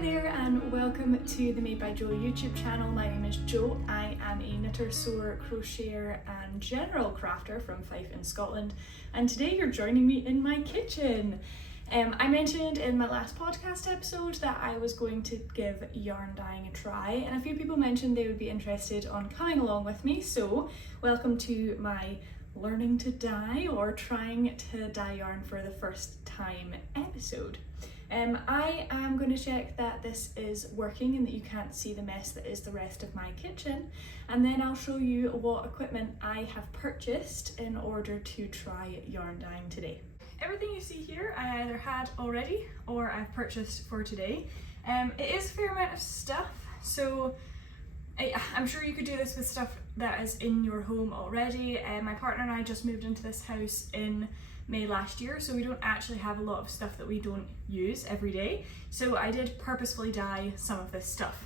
there and welcome to the Made by Jo YouTube channel. My name is Jo. I am a knitter, sewer, crocheter and general crafter from Fife in Scotland, and today you're joining me in my kitchen. I mentioned in my last podcast episode that I was going to give yarn dyeing a try, and a few people mentioned they would be interested on coming along with me, so welcome to my learning to dye or trying to dye yarn for the first time episode. I am going to check that this is working and that you can't see the mess that is the rest of my kitchen, and then I'll show you what equipment I have purchased in order to try yarn dyeing today. Everything you see here I either had already or I've purchased for today. It is a fair amount of stuff, so I'm sure you could do this with stuff that is in your home already. My partner and I just moved into this house in May last year, so we don't actually have a lot of stuff that we don't use every day. So I did purposefully buy some of this stuff.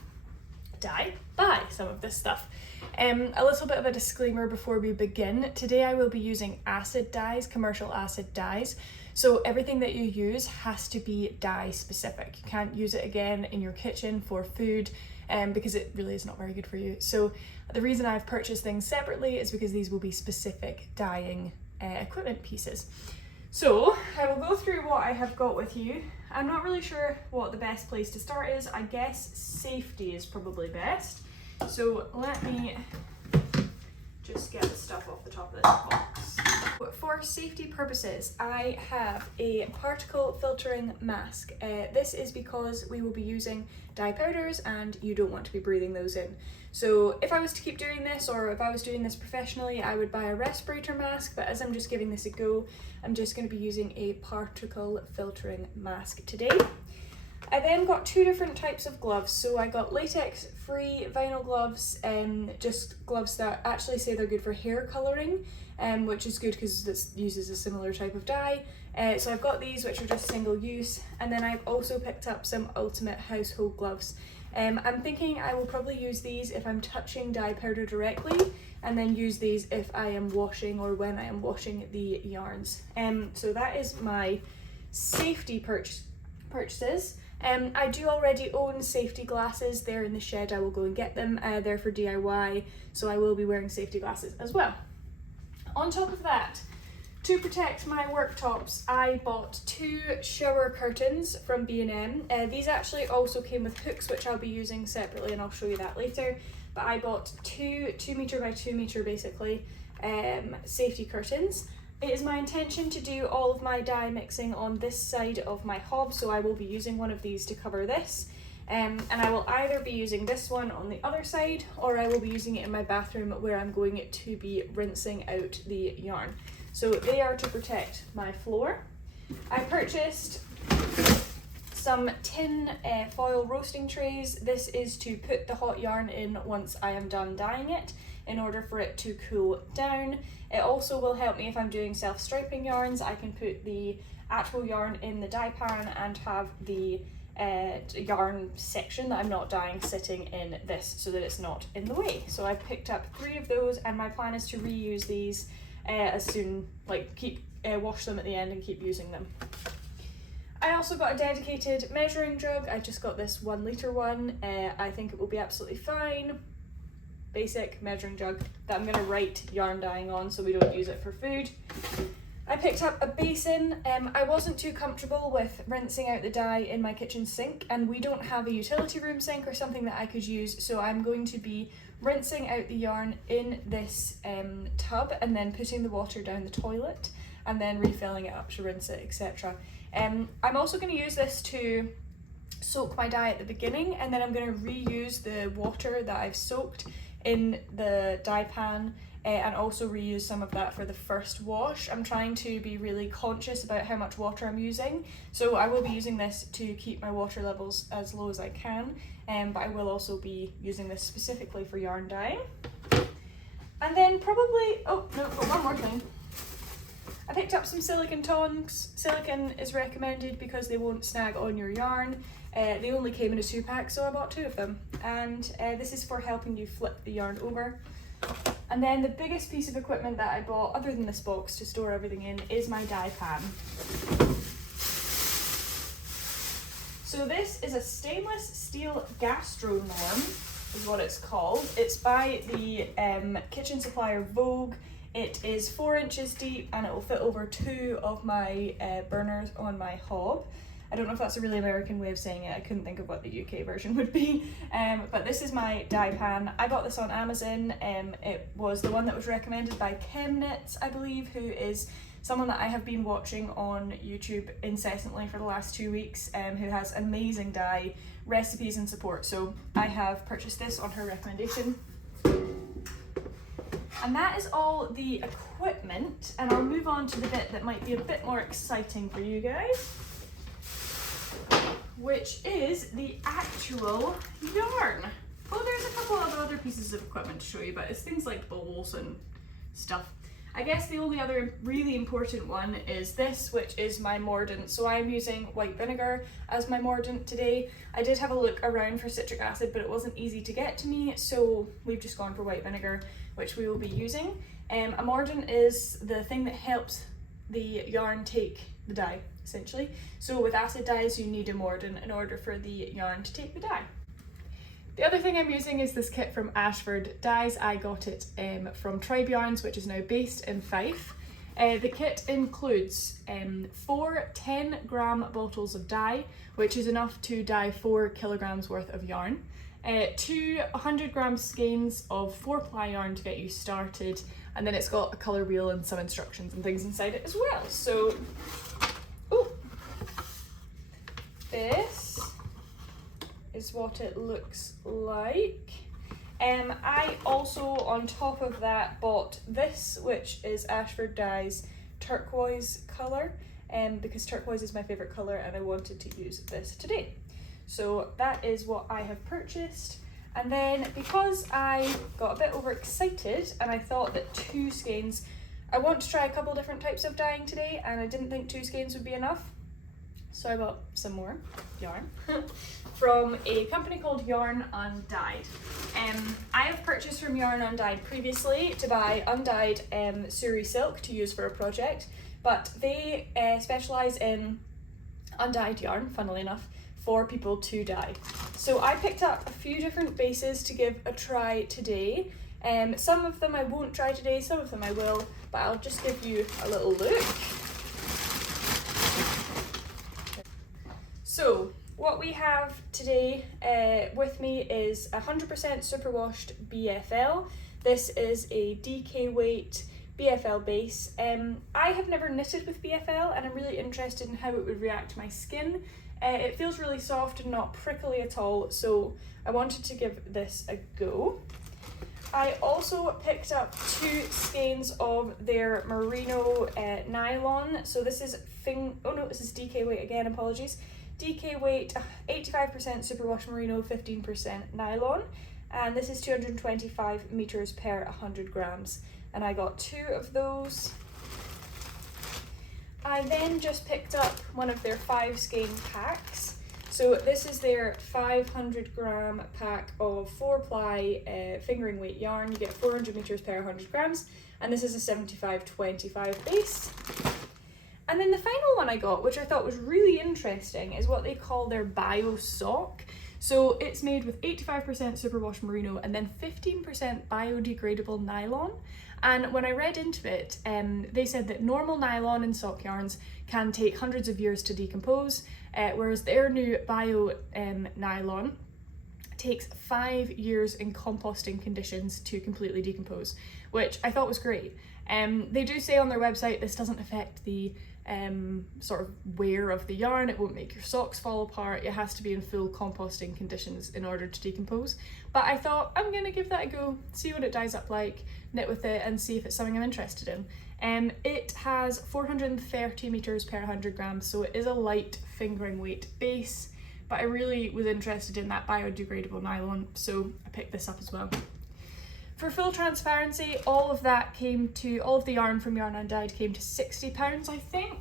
A little bit of a disclaimer before we begin. Today I will be using acid dyes, commercial acid dyes. So everything that you use has to be dye specific. You can't use it again in your kitchen for food because it really is not very good for you. So the reason I've purchased things separately is because these will be specific dyeing equipment pieces. So I will go through what I have got with you. I'm not really sure what the best place to start is. I guess safety is probably best. So let me just get the stuff off the top of this box. For safety purposes, I have a particle filtering mask. This is because we will be using dye powders and you don't want to be breathing those in. So if I was to keep doing this, or if I was doing this professionally, I would buy a respirator mask, but as I'm just giving this a go, I'm just going to be using a particle filtering mask today. I then got two different types of gloves. So I got latex free vinyl gloves, just gloves that actually say they're good for hair colouring, which is good because this uses a similar type of dye. So I've got these, which are just single use, and then I've also picked up some ultimate household gloves. I'm thinking I will probably use these if I'm touching dye powder directly, and then use these if I am washing or when I am washing the yarns. So that is my safety purchases. I do already own safety glasses. They're in the shed. I will go and get them. They're for DIY, so I will be wearing safety glasses as well. On top of that, to protect my worktops, I bought two shower curtains from B&M. These actually also came with hooks, which I'll be using separately, and I'll show you that later. But I bought two 2 meter by 2 meter basically safety curtains. It is my intention to do all of my dye mixing on this side of my hob, so I will be using one of these to cover this. And I will either be using this one on the other side, or I will be using it in my bathroom where I'm going to be rinsing out the yarn. So they are to protect my floor. I purchased some tin foil roasting trays. This is to put the hot yarn in once I am done dyeing it, in order for it to cool down. It also will help me if I'm doing self-striping yarns. I can put the actual yarn in the dye pan and have the yarn section that I'm not dyeing sitting in this so that it's not in the way. So I picked up 3 of those, and my plan is to reuse these as soon, wash them at the end and keep using them. I also got a dedicated measuring jug. I just got this 1 litre one. I think it will be absolutely fine. Basic measuring jug that I'm going to write yarn dyeing on so we don't use it for food. I picked up a basin. I wasn't too comfortable with rinsing out the dye in my kitchen sink, and we don't have a utility room sink or something that I could use, so I'm going to be rinsing out the yarn in this tub and then putting the water down the toilet and then refilling it up to rinse it, etc. I'm also going to use this to soak my dye at the beginning, and then I'm going to reuse the water that I've soaked in the dye pan and also reuse some of that for the first wash. I'm trying to be really conscious about how much water I'm using, so I will be using this to keep my water levels as low as I can, but I will also be using this specifically for yarn dyeing. And then probably, oh no, got one more thing. I picked up some silicone tongs. Silicone is recommended because they won't snag on your yarn. They only came in a 2-pack, so I bought 2 of them. And this is for helping you flip the yarn over. And then the biggest piece of equipment that I bought, other than this box to store everything in, is my dye pan. So this is a stainless steel gastronorm, is what it's called. It's by the kitchen supplier Vogue. It is 4 inches deep and it will fit over 2 of my burners on my hob. I don't know if that's a really American way of saying it. I couldn't think of what the UK version would be. But this is my dye pan. I got this on Amazon. It was the one that was recommended by Chemnitz, I believe, who is someone that I have been watching on YouTube incessantly for the last 2 weeks, who has amazing dye recipes and support. So I have purchased this on her recommendation. And that is all the equipment, and I'll move on to the bit that might be a bit more exciting for you guys, which is the actual yarn. Well, there's a couple of other pieces of equipment to show you, but it's things like bowls and stuff. I guess the only other really important one is this, which is my mordant. So I'm using white vinegar as my mordant today. I did have a look around for citric acid, but it wasn't easy to get to me, so we've just gone for white vinegar, which we will be using. A mordant is the thing that helps the yarn take the dye, essentially. So with acid dyes, you need a mordant in order for the yarn to take the dye. The other thing I'm using is this kit from Ashford Dyes. I got it from Tribe Yarns, which is now based in Fife. The kit includes 4 10-gram bottles of dye, which is enough to dye 4 kilograms worth of yarn. 2 100-gram skeins of 4-ply yarn to get you started, and then it's got a colour wheel and some instructions and things inside it as well. So, this is what it looks like. I also, on top of that, bought this, which is Ashford Dyes turquoise colour, because turquoise is my favourite colour and I wanted to use this today. So that is what I have purchased. And then because I got a bit overexcited and I thought that 2 skeins, I want to try a couple different types of dyeing today, and I didn't think 2 skeins would be enough. So I bought some more yarn from a company called Yarn Undyed. I have purchased from Yarn Undyed previously to buy undyed Suri silk to use for a project, but they specialise in undyed yarn, funnily enough, for people to dye. So I picked up a few different bases to give a try today. Some of them I won't try today, some of them I will, but I'll just give you a little look. So what we have today with me is 100% superwashed BFL. This is a DK weight BFL base. I have never knitted with BFL and I'm really interested in how it would react to my skin. It feels really soft and not prickly at all, so I wanted to give this a go. I also picked up 2 skeins of their merino nylon. So this is this is DK weight again, apologies. DK weight, 85% superwash merino, 15% nylon, and this is 225 meters per 100 grams, and I got 2 of those. I then just picked up one of their 5 skein packs. So this is their 500 gram pack of 4-ply fingering weight yarn. You get 400 meters per 100 grams, and this is a 75-25 base. And then the final one I got, which I thought was really interesting, is what they call their bio sock. So it's made with 85% superwash merino and then 15% biodegradable nylon. And when I read into it, they said that normal nylon and sock yarns can take hundreds of years to decompose, whereas their new bio nylon takes 5 years in composting conditions to completely decompose, which I thought was great. They do say on their website this doesn't affect the sort of wear of the yarn, it won't make your socks fall apart, it has to be in full composting conditions in order to decompose. But I thought I'm gonna give that a go, see what it dyes up like, knit with it and see if it's something I'm interested in. It has 430 meters per 100 grams, so it is a light fingering weight base, but I really was interested in that biodegradable nylon, so I picked this up as well. For full transparency, all of the yarn from Yarn Undyed came to £60, I think.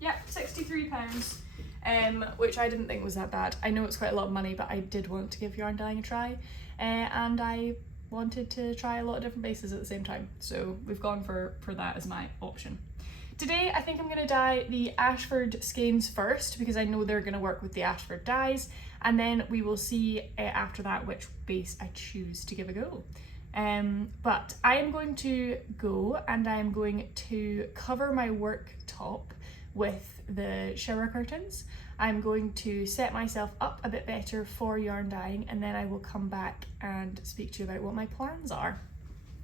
Yep, £63, which I didn't think was that bad. I know it's quite a lot of money, but I did want to give yarn dyeing a try, and I wanted to try a lot of different bases at the same time, so we've gone for that as my option. Today I think I'm going to dye the Ashford skeins first because I know they're going to work with the Ashford dyes, and then we will see after that which base I choose to give a go. But I am going to go and I am going to cover my worktop with the shower curtains. I'm going to set myself up a bit better for yarn dyeing, and then I will come back and speak to you about what my plans are.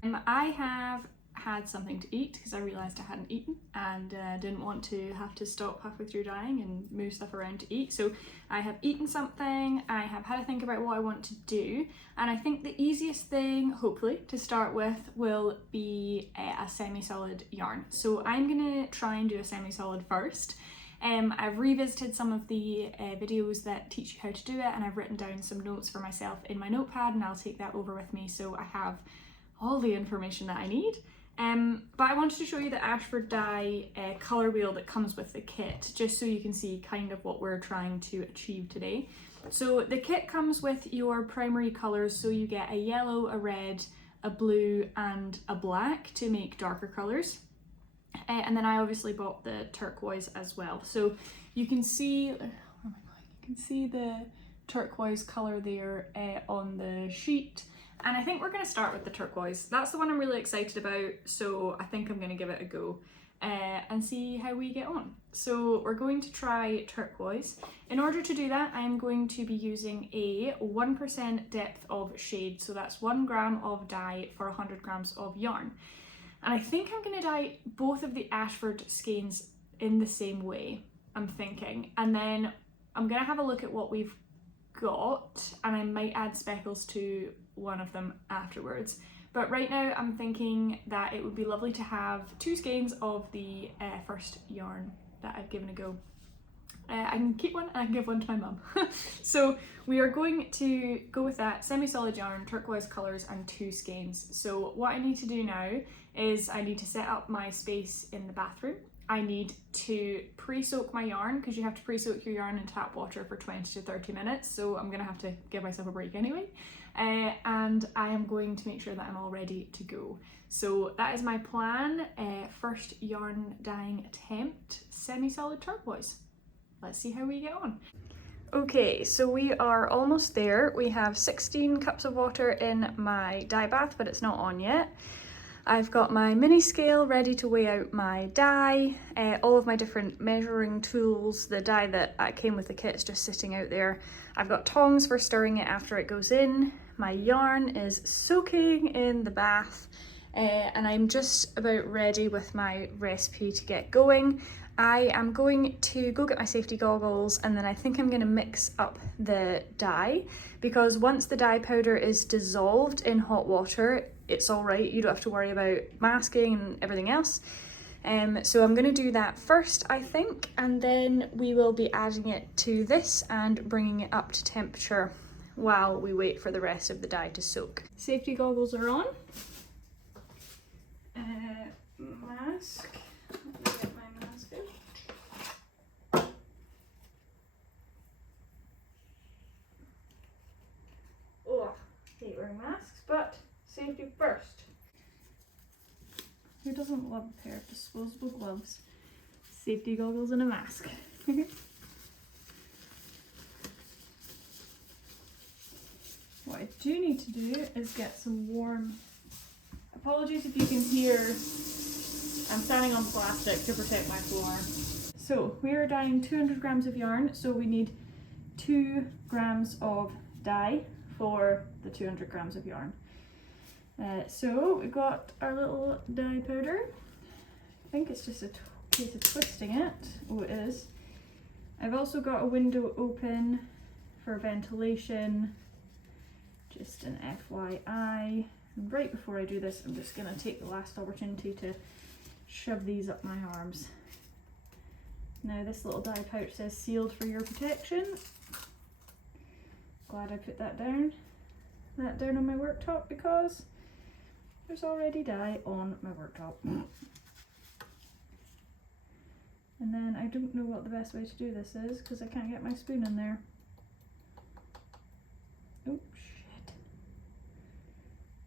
I have had something to eat because I realised I hadn't eaten and didn't want to have to stop halfway through dyeing and move stuff around to eat. So I have eaten something, I have had to think about what I want to do, and I think the easiest thing, hopefully, to start with will be a semi-solid yarn. So I'm going to try and do a semi-solid first. I've revisited some of the videos that teach you how to do it, and I've written down some notes for myself in my notepad, and I'll take that over with me so I have all the information that I need. But I wanted to show you the Ashford dye colour wheel that comes with the kit, just so you can see kind of what we're trying to achieve today. So the kit comes with your primary colours, so you get a yellow, a red, a blue and a black to make darker colours. And then I obviously bought the turquoise as well. So you can see, oh my God, you can see the turquoise colour there on the sheet. And I think we're going to start with the turquoise. That's the one I'm really excited about, so I think I'm going to give it a go and see how we get on. So we're going to try turquoise. In order to do that, I'm going to be using a 1% depth of shade, so that's 1 gram of dye for 100 grams of yarn. And I think I'm going to dye both of the Ashford skeins in the same way, I'm thinking. And then I'm going to have a look at what we've got, and I might add speckles to one of them afterwards. But right now I'm thinking that it would be lovely to have 2 skeins of the first yarn that I've given a go. I can keep one and I can give one to my mum. So we are going to go with that semi-solid yarn, turquoise colours and 2 skeins. So what I need to do now is I need to set up my space in the bathroom. I need to pre-soak my yarn, because you have to pre-soak your yarn in tap water for 20 to 30 minutes, so I'm going to have to give myself a break anyway. And I am going to make sure that I'm all ready to go. So that is my plan. First yarn dyeing attempt, semi-solid turquoise. Let's see how we get on. Okay, so we are almost there. We have 16 cups of water in my dye bath, but it's not on yet. I've got my mini scale ready to weigh out my dye, all of my different measuring tools. The dye that came with the kit is just sitting out there. I've got tongs for stirring it after it goes in. My yarn is soaking in the bath, and I'm just about ready with my recipe to get going. I am going to go get my safety goggles, and then I think I'm going to mix up the dye, because once the dye powder is dissolved in hot water, it's all right. You don't have to worry about masking and everything else. So I'm going to do that first, I think, and then we will be adding it to this and bringing it up to temperature while we wait for the rest of the dye to soak. Safety goggles are on. Mask. Let me get my mask out. Oh, I hate wearing masks, but safety first. Who doesn't love a pair of disposable gloves, safety goggles and a mask? What I do need to do is get some warm, apologies if you can hear, I'm standing on plastic to protect my floor. So we are dyeing 200 grams of yarn, so we need 2 grams of dye for the 200 grams of yarn. So we've got our little dye powder. I think it's just a case of twisting it. Oh, it is. I've also got a window open for ventilation, just an FYI. And right before I do this, I'm just gonna take the last opportunity to shove these up my arms. Now this little dye pouch says sealed for your protection. Glad I put that down on my worktop, because there's already dye on my worktop. And then I don't know what the best way to do this is, because I can't get my spoon in there. Oh shit.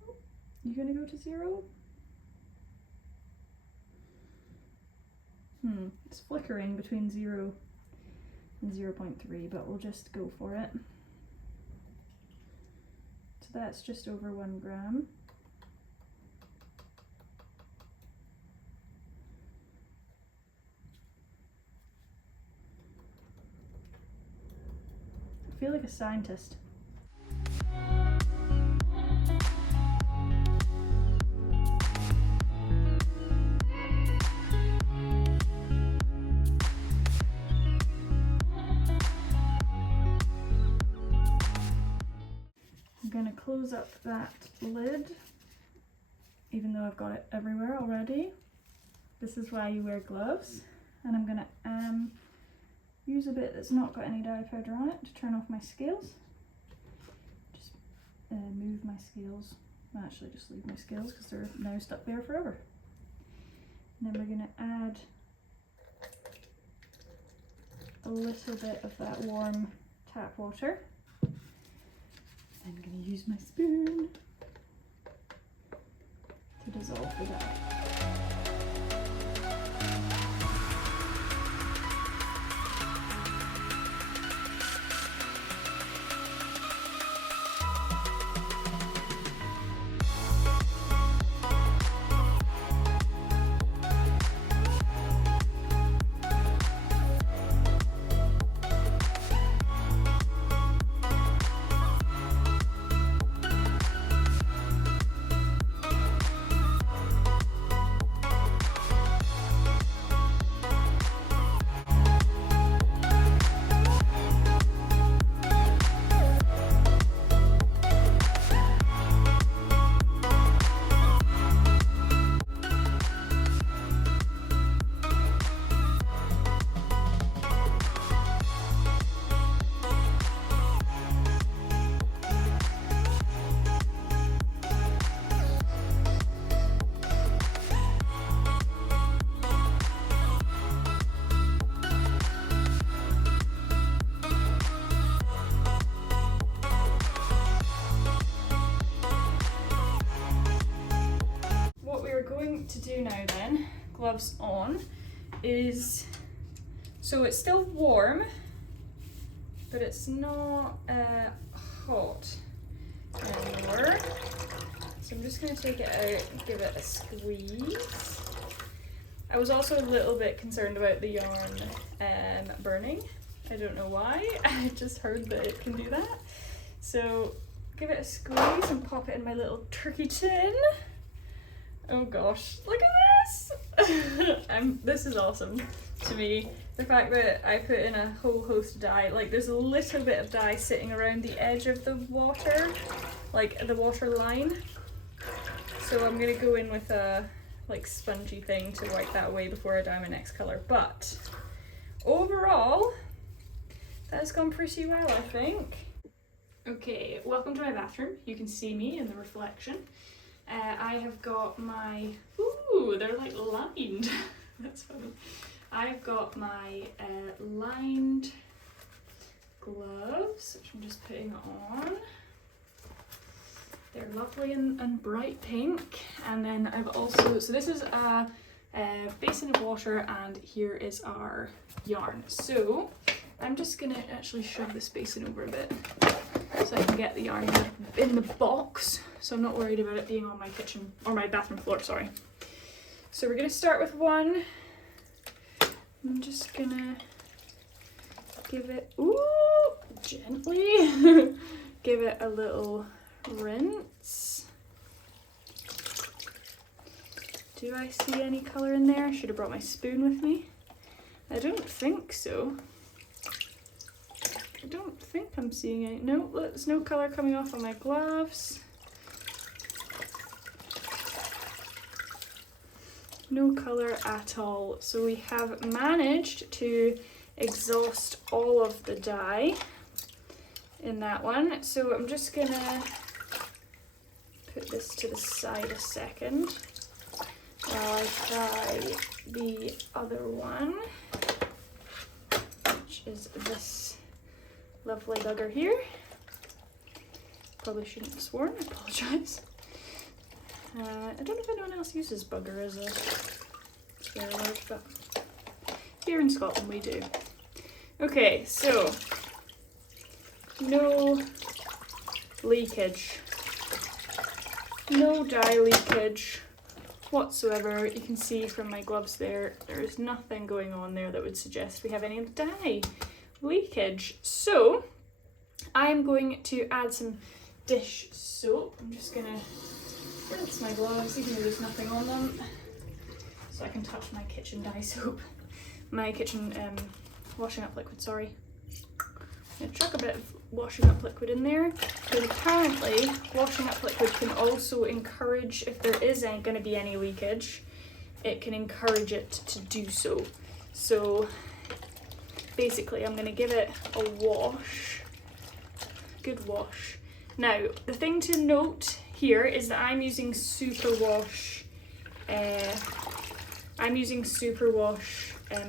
Oh, you gonna go to 0? It's flickering between 0 and 0.3, but we'll just go for it. So that's just over 1 gram. I feel like a scientist. I'm going to close up that lid, even though I've got it everywhere already. This is why you wear gloves. And I'm going to use a bit that's not got any dye powder on it to turn off my scales. Just move my scales. Well, actually just leave my scales because they're now stuck there forever. And then we're going to add a little bit of that warm tap water. I'm going to use my spoon to dissolve the dye. To do now then, gloves on, is, so it's still warm, but it's not hot anymore. So I'm just going to take it out and give it a squeeze. I was also a little bit concerned about the yarn burning. I don't know why, I just heard that it can do that. So give it a squeeze and pop it in my little turkey tin. Oh gosh, look at this! This is awesome to me. The fact that I put in a whole host of dye, like there's a little bit of dye sitting around the edge of the water, like the water line. So I'm gonna go in with a like spongy thing to wipe that away before I dye my next color. But overall, that's gone pretty well, I think. Okay, welcome to my bathroom. You can see me in the reflection. I have got my, ooh, they're like lined. That's funny. I've got my lined gloves, which I'm just putting on. They're lovely and bright pink. And then I've also, so this is a basin of water, and here is our yarn. So I'm just gonna actually shove this basin over a bit so I can get the yarn in the box, so I'm not worried about it being on my kitchen or my bathroom floor, sorry. So we're gonna start with one. I'm just gonna give it, ooh, gently, give it a little rinse. Do I see any color in there? I should have brought my spoon with me. I don't think so. I don't think I'm seeing any. No, there's no color coming off on my gloves. No color at all. So we have managed to exhaust all of the dye in that one. So I'm just gonna put this to the side a second while I try the other one, which is this lovely bugger here. Probably shouldn't have sworn, I apologise. I don't know if anyone else uses bugger as a swear word, but Here in Scotland we do. Okay, so no leakage. No dye leakage whatsoever. You can see from my gloves there is nothing going on there that would suggest we have any dye leakage. So I'm going to add some dish soap. I'm just gonna rinse my gloves even though there's nothing on them so I can touch my kitchen dye soap. My kitchen washing up liquid, sorry. I'm gonna chuck a bit of washing up liquid in there because apparently washing up liquid can also encourage, if there is going to be any leakage, it can encourage it to do so. So basically I'm going to give it a wash, good wash. Now the thing to note here is that I'm using superwash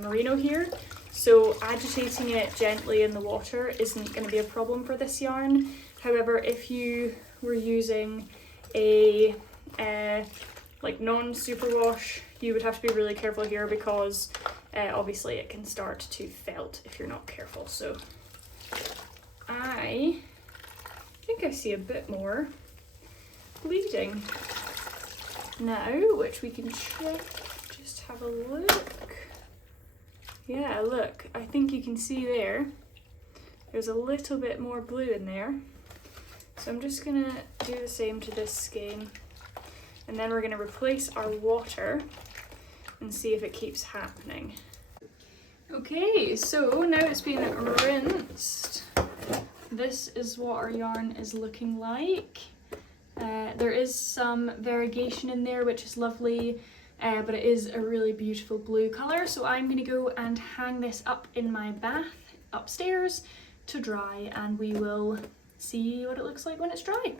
merino here. So agitating it gently in the water isn't going to be a problem for this yarn. However, if you were using a like non-superwash, you would have to be really careful here because obviously it can start to felt if you're not careful. So I think I see a bit more bleeding now, which we can check. Just have a look. Yeah, look, I think you can see there's a little bit more blue in there. So I'm just gonna do the same to this skein, and then we're gonna replace our water and see if it keeps happening. Okay, so now it's been rinsed. This is what our yarn is looking like. There is some variegation in there, which is lovely. But it is a really beautiful blue colour, so I'm going to go and hang this up in my bath upstairs to dry, and we will see what it looks like when it's dry.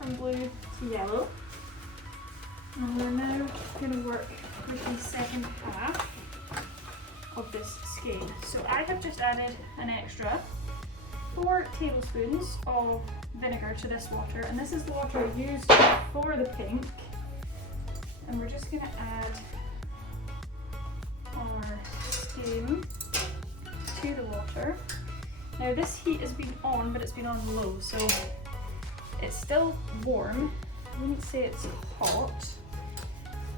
From blue to yellow, and we're now going to work with the second half of this skein. So I have just added an extra 4 tablespoons of vinegar to this water, and this is the water I used for the pink, and we're just going to add our skein to the water. Now this heat has been on, but it's been on low, so it's still warm. I wouldn't say it's hot.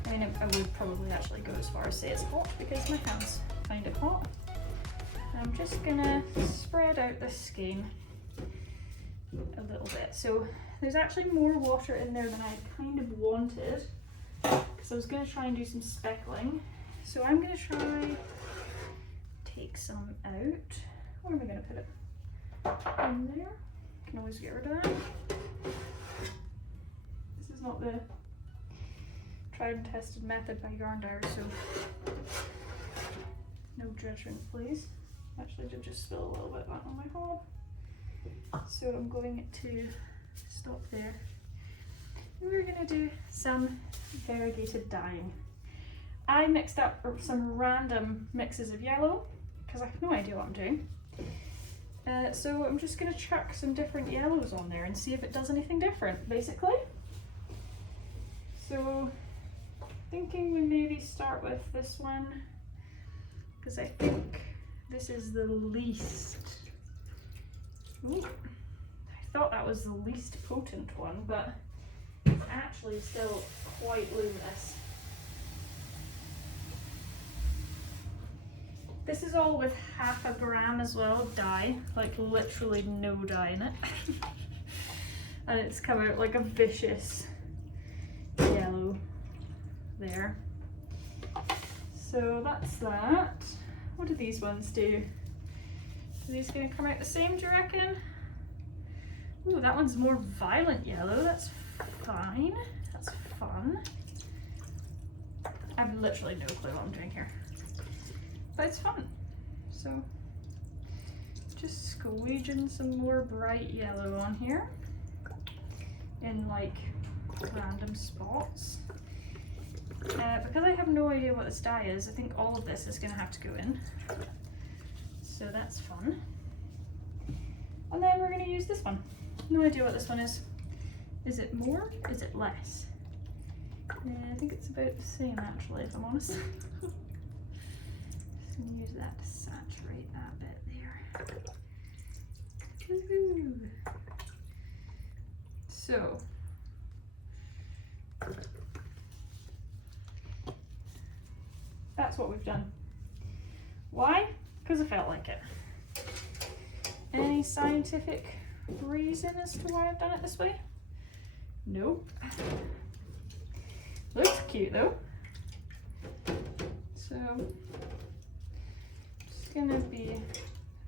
I mean, I would probably actually go as far as say it's hot because my hands find it hot. I'm just gonna spread out this skein a little bit. So there's actually more water in there than I kind of wanted because I was gonna try and do some speckling. So I'm gonna try take some out. Where am I gonna put it? In there. Can always get rid of that. This is not the tried and tested method by yarn dyers, so no judgment please. Actually I did just spill a little bit of that on my hob. So I'm going to stop there. And we're going to do some variegated dyeing. I mixed up some random mixes of yellow, because I have no idea what I'm doing. So I'm just going to chuck some different yellows on there and see if it does anything different, basically. So thinking we maybe start with this one, because I think this is the least, ooh, I thought that was the least potent one, but it's actually still quite luminous. This is all with 0.5 gram as well of dye, like literally no dye in it. And it's come out like a vicious yellow there. So that's that. What do these ones do? Are these gonna come out the same, do you reckon? Ooh, that one's more violent yellow, that's fine. That's fun. I have literally no clue what I'm doing here. But it's fun. So just squeeging some more bright yellow on here in like random spots. Because I have no idea what this dye is, I think all of this is going to have to go in. So that's fun. And then we're going to use this one. No idea what this one is. Is it more? Is it less? I think it's about the same actually, if I'm honest. Just going to use that to saturate that bit there. Woohoo! So that's what we've done. Why? Because I felt like it. Any scientific reason as to why I've done it this way? Nope. Looks cute though. So just gonna be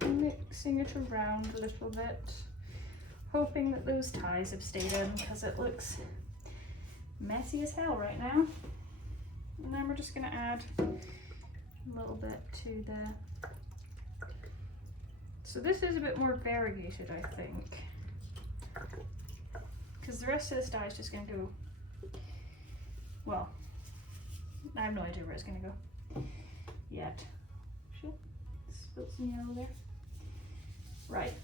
mixing it around a little bit, hoping that those ties have stayed in because it looks messy as hell right now. And then we're just gonna add a little bit to the, so this is a bit more variegated I think, because the rest of this dye is just gonna go, well, I have no idea where it's gonna go yet. Shit, spilled some yellow there. Right,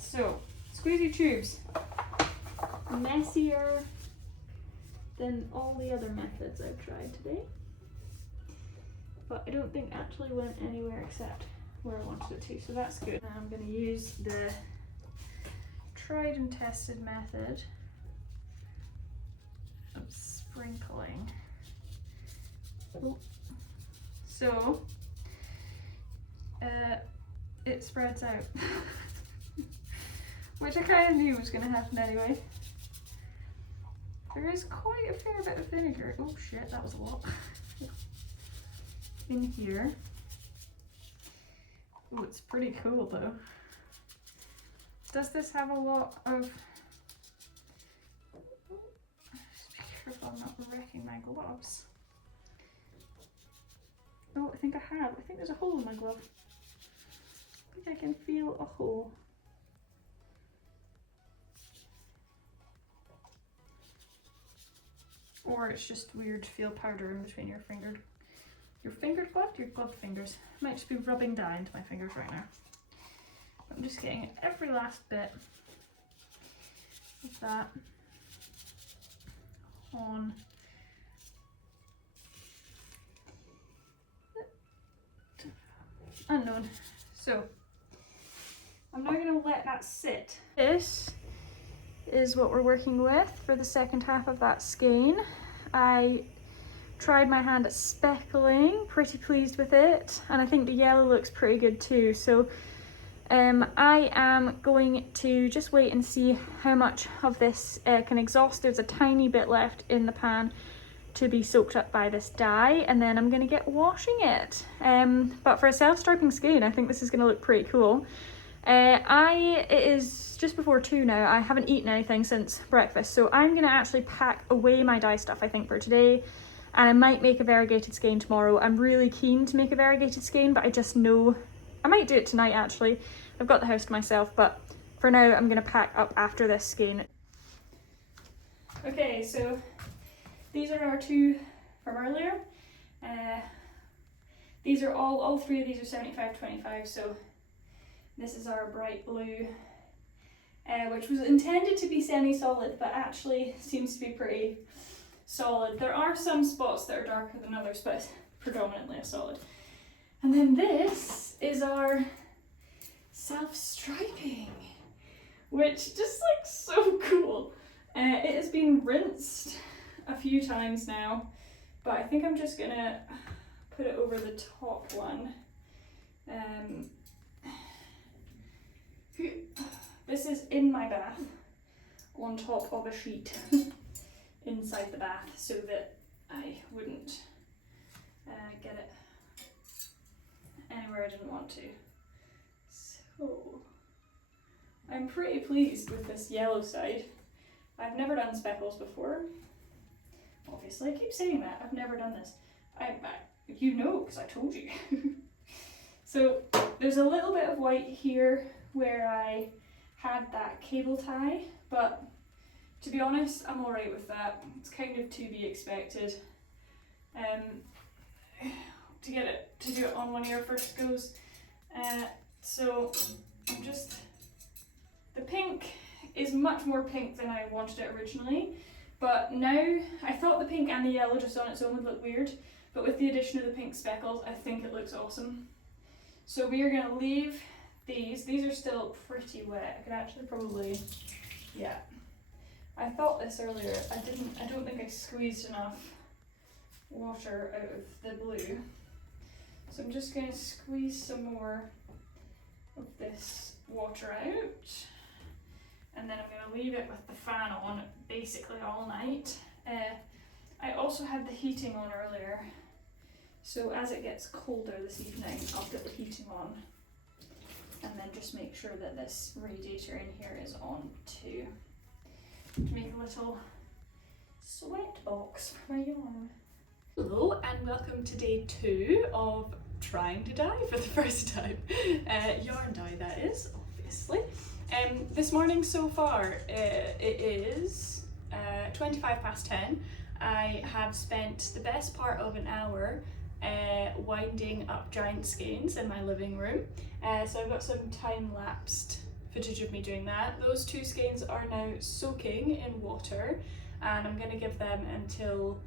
so squeezy tubes, messier than all the other methods I've tried today, but I don't think actually went anywhere except where I wanted it to, so that's good. Now I'm going to use the tried and tested method of sprinkling. Oh. So it spreads out, which I kind of knew was going to happen anyway. There is quite a fair bit of vinegar. Oh shit, that was a lot. In here. Oh, it's pretty cool though. Does this have a lot of... Just be careful I'm not wrecking my gloves. Oh, I think I have. I think there's a hole in my glove. I think I can feel a hole. Or it's just weird to feel powder in between your fingered glove, your gloved fingers. I might just be rubbing dye into my fingers right now. I'm just getting every last bit of that on. Unknown. So I'm now going to let that sit. This is what we're working with for the second half of that skein. I tried my hand at speckling, pretty pleased with it, and I think the yellow looks pretty good too. So I am going to just wait and see how much of this can exhaust. There's a tiny bit left in the pan to be soaked up by this dye, and then I'm going to get washing it. But for a self-striping skein, I think this is going to look pretty cool. It is just before 2 now. I haven't eaten anything since breakfast, so I'm going to actually pack away my dye stuff I think for today, and I might make a variegated skein tomorrow. I'm really keen to make a variegated skein, but I just know I might do it tonight actually. I've got the house to myself, but for now I'm going to pack up after this skein. Okay, the These are our two from earlier. The These are all three of these are 75-25, so this is our bright blue, which was intended to be semi-solid, but actually seems to be pretty solid. There are some spots that are darker than others, but it's predominantly a solid. And then this is our self-striping, which just looks so cool. It has been rinsed a few times now, but I think I'm just gonna put it over the top one. This is in my bath, on top of a sheet inside the bath, so that I wouldn't get it anywhere I didn't want to. So I'm pretty pleased with this yellow side. I've never done speckles before. Obviously, I keep saying that. I've never done this. You know, because I told you. So there's a little bit of white here where I had that cable tie, but to be honest, I'm alright with that. It's kind of to be expected. To get it, to do it on one ear first goes. So I'm just, the pink is much more pink than I wanted it originally, but now I thought the pink and the yellow just on its own would look weird, but with the addition of the pink speckles, I think it looks awesome. So we are going to leave these are still pretty wet. I could actually probably, yeah. I thought this earlier, I don't think I squeezed enough water out of the blue. So I'm just going to squeeze some more of this water out, and then I'm going to leave it with the fan on basically all night. I also had the heating on earlier, so as it gets colder this evening I'll put the heating on and then just make sure that this radiator in here is on too, to make a little sweat box for my yarn. Hello and welcome to day 2 of trying to dye for the first time. Yarn dye, that is, obviously. This morning so far, it is 10:25. I have spent the best part of an hour winding up giant skeins in my living room. So I've got some time-lapsed footage of me doing that. Those 2 skeins are now soaking in water, and I'm going to give them until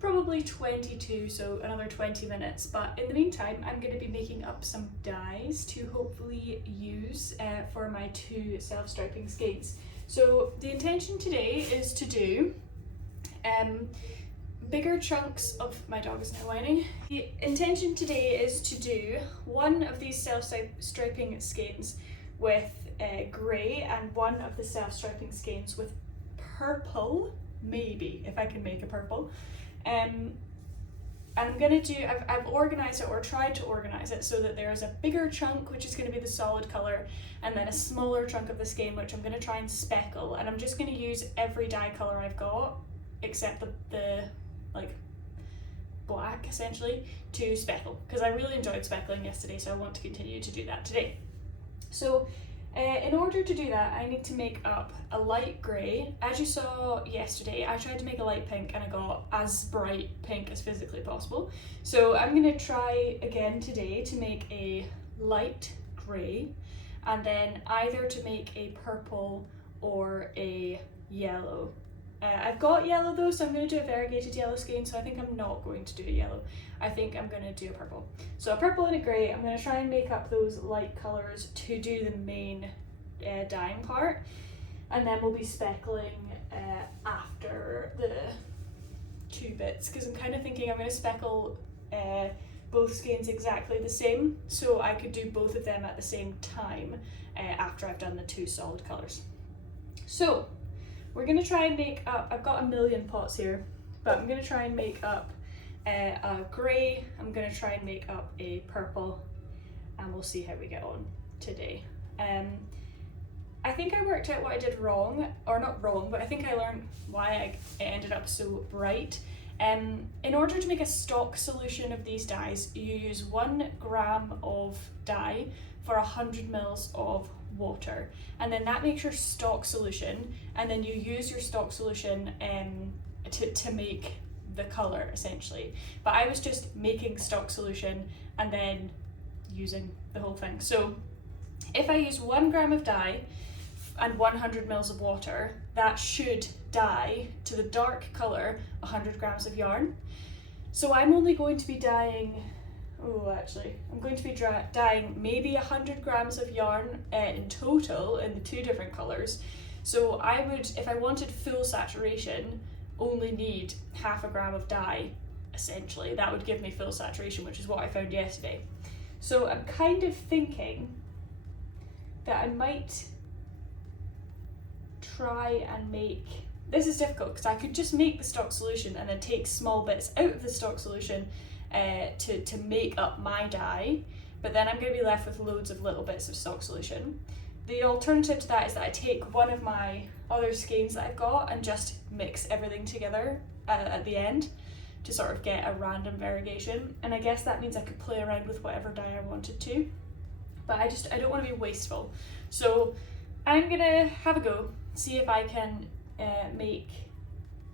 probably 22, so another 20 minutes. But in the meantime, I'm going to be making up some dyes to hopefully use for my 2 self-striping skeins. So the intention today is to do bigger chunks of, my dog is now whining. The intention today is to do one of these self-striping skeins with grey and one of the self-striping skeins with purple, maybe, if I can make a purple. And I'm gonna do, I've organised it, or tried to organise it, so that there's a bigger chunk which is going to be the solid colour, and then a smaller chunk of the skein which I'm going to try and speckle, and I'm just going to use every dye colour I've got except the like black essentially to speckle, because I really enjoyed speckling yesterday, so I want to continue to do that today. So in order to do that, I need to make up a light grey. As you saw yesterday, I tried to make a light pink and I got as bright pink as physically possible. So I'm going to try again today to make a light grey, and then either to make a purple or a yellow. I've got yellow though, so I'm going to do a variegated yellow skein, so I think I'm not going to do a yellow. I think I'm going to do a purple. So a purple and a grey. I'm going to try and make up those light colours to do the main dyeing part, and then we'll be speckling after the 2 bits, because I'm kind of thinking I'm going to speckle both skeins exactly the same, so I could do both of them at the same time after I've done the 2 solid colours. So we're going to try and make up, I've got a million pots here, but I'm going to try and make up a grey, I'm going to try and make up a purple, and we'll see how we get on today. I think I worked out what I did wrong, or not wrong, but I think I learned why it ended up so bright. In order to make a stock solution of these dyes, you use 1 gram of dye for 100 mils of water, and then that makes your stock solution, and then you use your stock solution to make the colour essentially. But I was just making stock solution and then using the whole thing. So if I use 1 gram of dye and 100 mils of water, that should dye to the dark colour 100 grams of yarn. So I'm only going to be dyeing, I'm going to be dyeing maybe 100 grams of yarn in total in the 2 different colours. So I would, if I wanted full saturation, only need half a gram of dye, essentially. That would give me full saturation, which is what I found yesterday. So I'm kind of thinking that I might try and make, this is difficult because I could just make the stock solution and then take small bits out of the stock solution to make up my dye, but then I'm going to be left with loads of little bits of stock solution. The alternative to that is that I take one of my other skeins that I've got and just mix everything together at the end to sort of get a random variegation, and I guess that means I could play around with whatever dye I wanted to, but I don't want to be wasteful. So I'm gonna have a go, see if I can make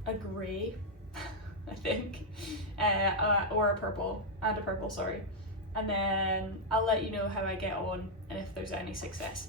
a grey, I think, or a purple, sorry, and then I'll let you know how I get on and if there's any success.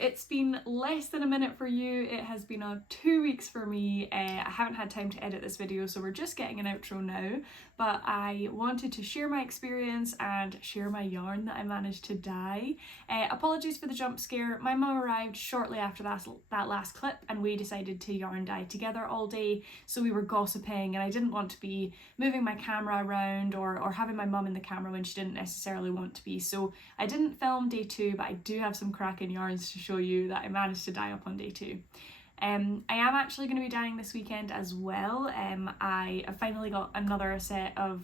It's been less than a minute for you. It has been 2 weeks for me. I haven't had time to edit this video, so we're just getting an outro now, but I wanted to share my experience and share my yarn that I managed to dye. Apologies for the jump scare. My mum arrived shortly after that last clip and we decided to yarn dye together all day, so we were gossiping and I didn't want to be moving my camera around or having my mum in the camera when she didn't necessarily want to be, so I didn't film day 2, but I do have some cracking yarns to show you that I managed to dye up on day 2. I am actually going to be dyeing this weekend as well. I have finally got another set of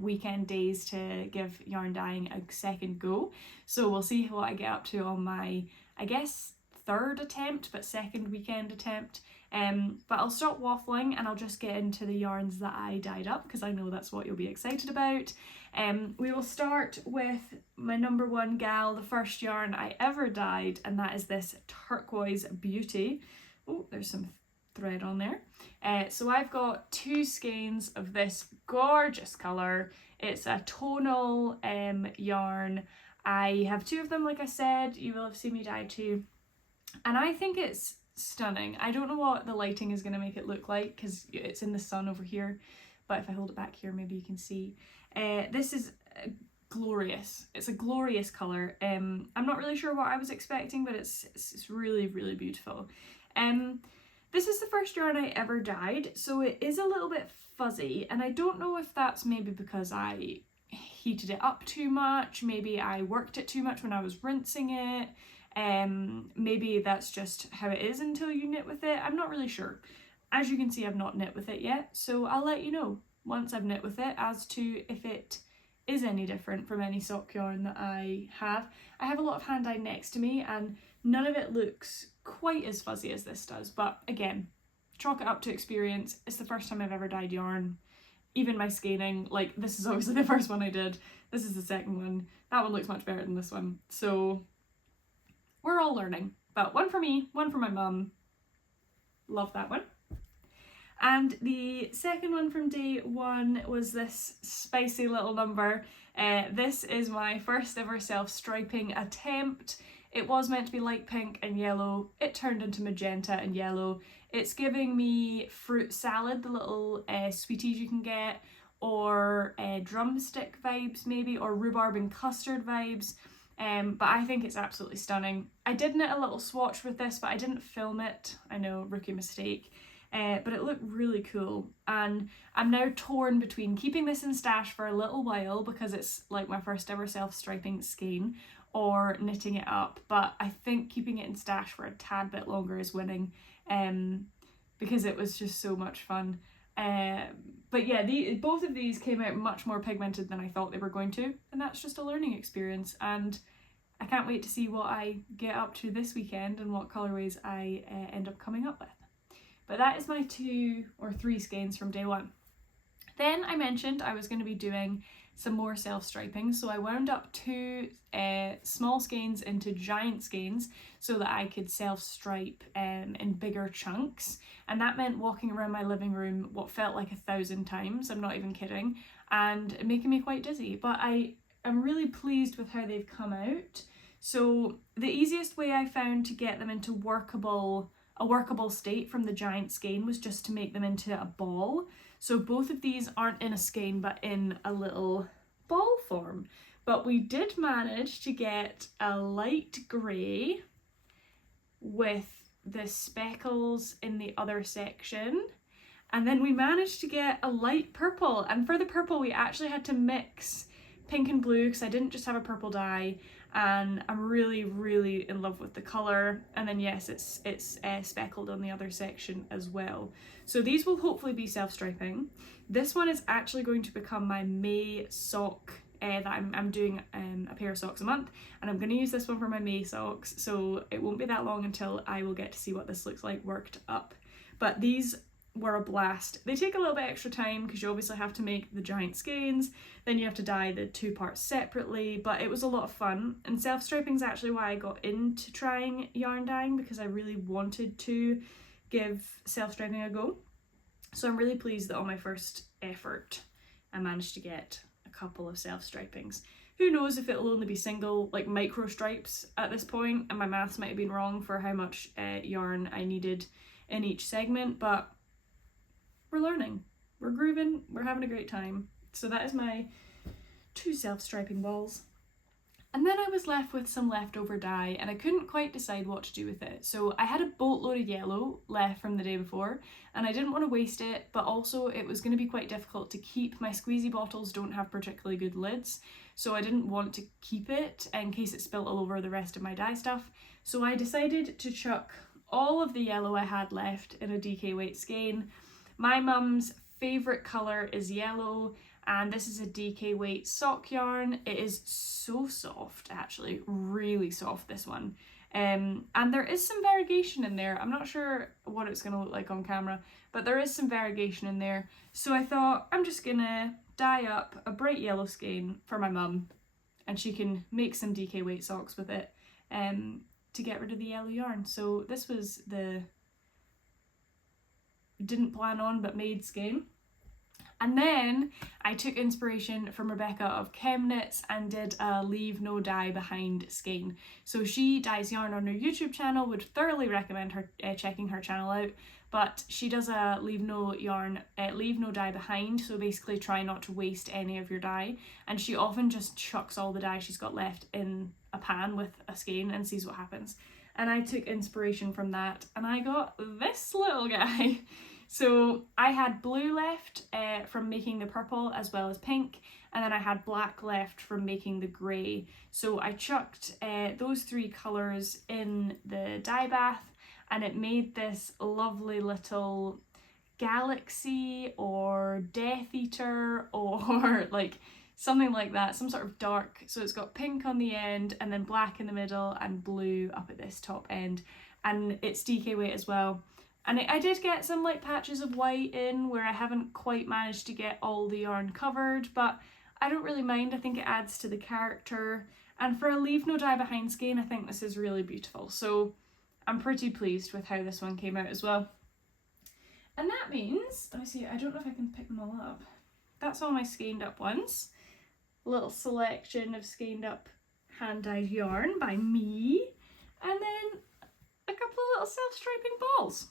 weekend days to give yarn dyeing a second go, so we'll see what I get up to on my, I guess, 3rd attempt but 2nd weekend attempt. But I'll stop waffling and I'll just get into the yarns that I dyed up because I know that's what you'll be excited about. We will start with my number 1 gal, the first yarn I ever dyed, and that is this turquoise beauty. Oh, there's some thread on there. So I've got 2 skeins of this gorgeous colour. It's a tonal yarn. I have 2 of them, like I said. You will have seen me dye 2. And I think it's stunning. I don't know what the lighting is going to make it look like because it's in the sun over here, but if I hold it back here maybe you can see. This is glorious. It's a glorious colour. I'm not really sure what I was expecting, but it's really, really beautiful. This is the first yarn I ever dyed, so it is a little bit fuzzy, and I don't know if that's maybe because I heated it up too much, maybe I worked it too much when I was rinsing it, maybe that's just how it is until you knit with it. I'm not really sure. As you can see, I've not knit with it yet, so I'll let you know once I've knit with it as to if it is any different from any sock yarn that I have. I have a lot of hand dyed next to me and none of it looks quite as fuzzy as this does, but again, chalk it up to experience. It's the first time I've ever dyed yarn. Even my skeining, like this is obviously the first one I did, this is the second one, that one looks much better than this one, so we're all learning. But one for me, one for my mum. Love that one. And the second one from day 1 was this spicy little number. This is my first ever self-striping attempt. It was meant to be light pink and yellow. It turned into magenta and yellow. It's giving me fruit salad, the little sweeties you can get, or drumstick vibes maybe, or rhubarb and custard vibes. But I think it's absolutely stunning. I did knit a little swatch with this, but I didn't film it. I know, rookie mistake. But it looked really cool, and I'm now torn between keeping this in stash for a little while because it's like my first ever self-striping skein, or knitting it up, but I think keeping it in stash for a tad bit longer is winning, because it was just so much fun. But yeah, both of these came out much more pigmented than I thought they were going to, and that's just a learning experience, and I can't wait to see what I get up to this weekend and what colourways I end up coming up with. But that is my 2 or 3 skeins from day 1. Then I mentioned I was going to be doing some more self-striping. So I wound up 2 small skeins into giant skeins so that I could self-stripe in bigger chunks. And that meant walking around my living room what felt like 1,000 times, I'm not even kidding, and making me quite dizzy. But I am really pleased with how they've come out. So the easiest way I found to get them into a workable state from the giant skein was just to make them into a ball. So both of these aren't in a skein but in a little ball form. But we did manage to get a light grey with the speckles in the other section. And then we managed to get a light purple. And for the purple we actually had to mix pink and blue because I didn't just have a purple dye. And I'm really, really in love with the colour. And then yes, it's speckled on the other section as well. So these will hopefully be self-striping. This one is actually going to become my May sock that I'm doing a pair of socks a month, and I'm going to use this one for my May socks, so it won't be that long until I will get to see what this looks like worked up. But these were a blast. They take a little bit extra time because you obviously have to make the giant skeins, then you have to dye the 2 parts separately, but it was a lot of fun. And self-striping is actually why I got into trying yarn dyeing, because I really wanted to give self-striping a go. So I'm really pleased that on my first effort I managed to get a couple of self-stripings. Who knows if it'll only be single, like micro stripes at this point, and my maths might have been wrong for how much yarn I needed in each segment, but we're learning, we're grooving, we're having a great time. So that is my 2 self-striping balls. And then I was left with some leftover dye and I couldn't quite decide what to do with it. So I had a boatload of yellow left from the day before and I didn't want to waste it, but also it was going to be quite difficult to keep. My squeezy bottles don't have particularly good lids, so I didn't want to keep it in case it spilled all over the rest of my dye stuff. So I decided to chuck all of the yellow I had left in a DK weight skein. My mum's favourite colour is yellow, and this is a DK weight sock yarn. It is so soft, actually, really soft, this one. And there is some variegation in there. I'm not sure what it's going to look like on camera, but there is some variegation in there. So I thought I'm just going to dye up a bright yellow skein for my mum, and she can make some DK weight socks with it to get rid of the yellow yarn. So this was the didn't plan on but made skein. And then I took inspiration from Rebecca of Chem Knits and did a leave no dye behind skein. So she dyes yarn on her YouTube channel, would thoroughly recommend her checking her channel out. But she does a leave no dye behind, so basically try not to waste any of your dye. And she often just chucks all the dye she's got left in a pan with a skein and sees what happens. And I took inspiration from that and I got this little guy. So I had blue left from making the purple as well as pink, and then I had black left from making the grey. So I chucked those 3 colours in the dye bath and it made this lovely little galaxy or Death Eater or like something like that, some sort of dark. So it's got pink on the end and then black in the middle and blue up at this top end, and it's DK weight as well. And I did get some like patches of white in where I haven't quite managed to get all the yarn covered, but I don't really mind. I think it adds to the character. And for a leave no dye behind skein, I think this is really beautiful. So I'm pretty pleased with how this one came out as well. And that means, let me see, I don't know if I can pick them all up. That's all my skeined up ones. A little selection of skeined up hand dyed yarn by me. And then a couple of little self-striping balls.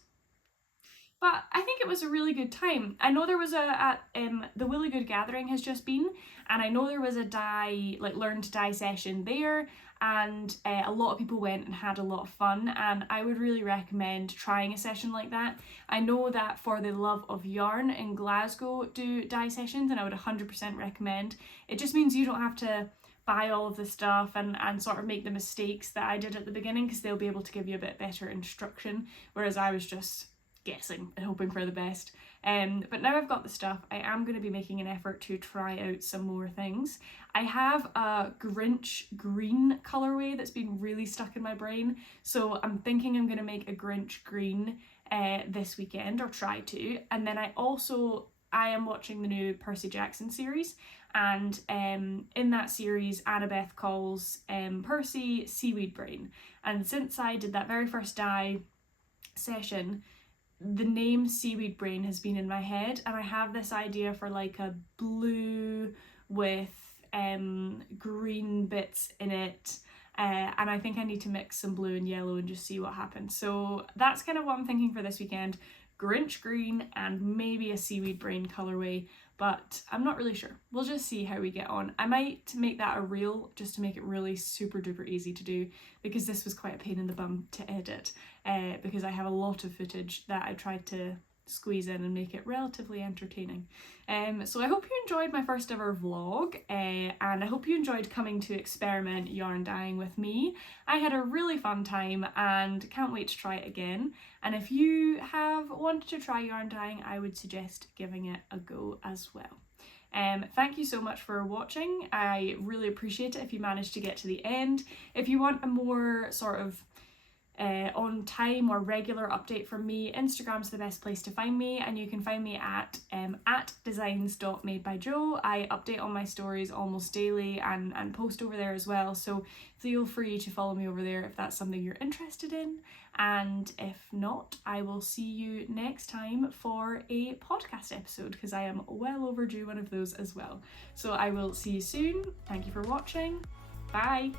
But I think it was a really good time. I know there was the Willy Good Gathering has just been, and I know there was a dye, like learn to dye session there, and a lot of people went and had a lot of fun, and I would really recommend trying a session like that. I know that For the Love of Yarn in Glasgow do dye sessions, and I would 100% recommend. It just means you don't have to buy all of the stuff and sort of make the mistakes that I did at the beginning, because they'll be able to give you a bit better instruction, whereas I was just guessing and hoping for the best. But now I've got the stuff, I am going to be making an effort to try out some more things. I have a Grinch green colourway that's been really stuck in my brain, so I'm thinking I'm going to make a Grinch green this weekend, or try to. And then I also I am watching the new Percy Jackson series, and in that series Annabeth calls Percy Seaweed Brain, and since I did that very first dye session, the name Seaweed Brain has been in my head, and I have this idea for like a blue with green bits in it, and I think I need to mix some blue and yellow and just see what happens. So that's kind of what I'm thinking for this weekend. Grinch green and maybe a Seaweed Brain colorway, but I'm not really sure. We'll just see how we get on. I might make that a reel just to make it really super duper easy to do, because this was quite a pain in the bum to edit, because I have a lot of footage that I tried to squeeze in and make it relatively entertaining. So I hope you enjoyed my first ever vlog, and I hope you enjoyed coming to experiment yarn dyeing with me. I had a really fun time and can't wait to try it again. And if you have wanted to try yarn dyeing, I would suggest giving it a go as well. Thank you so much for watching. I really appreciate it if you managed to get to the end. If you want a more sort of on time or regular update from me, Instagram's the best place to find me, and you can find me at designs.madebyjo. I update on my stories almost daily and post over there as well, so feel free to follow me over there if that's something you're interested in. And if not, I will see you next time for a podcast episode, because I am well overdue one of those as well. So I will see you soon. Thank you for watching. Bye.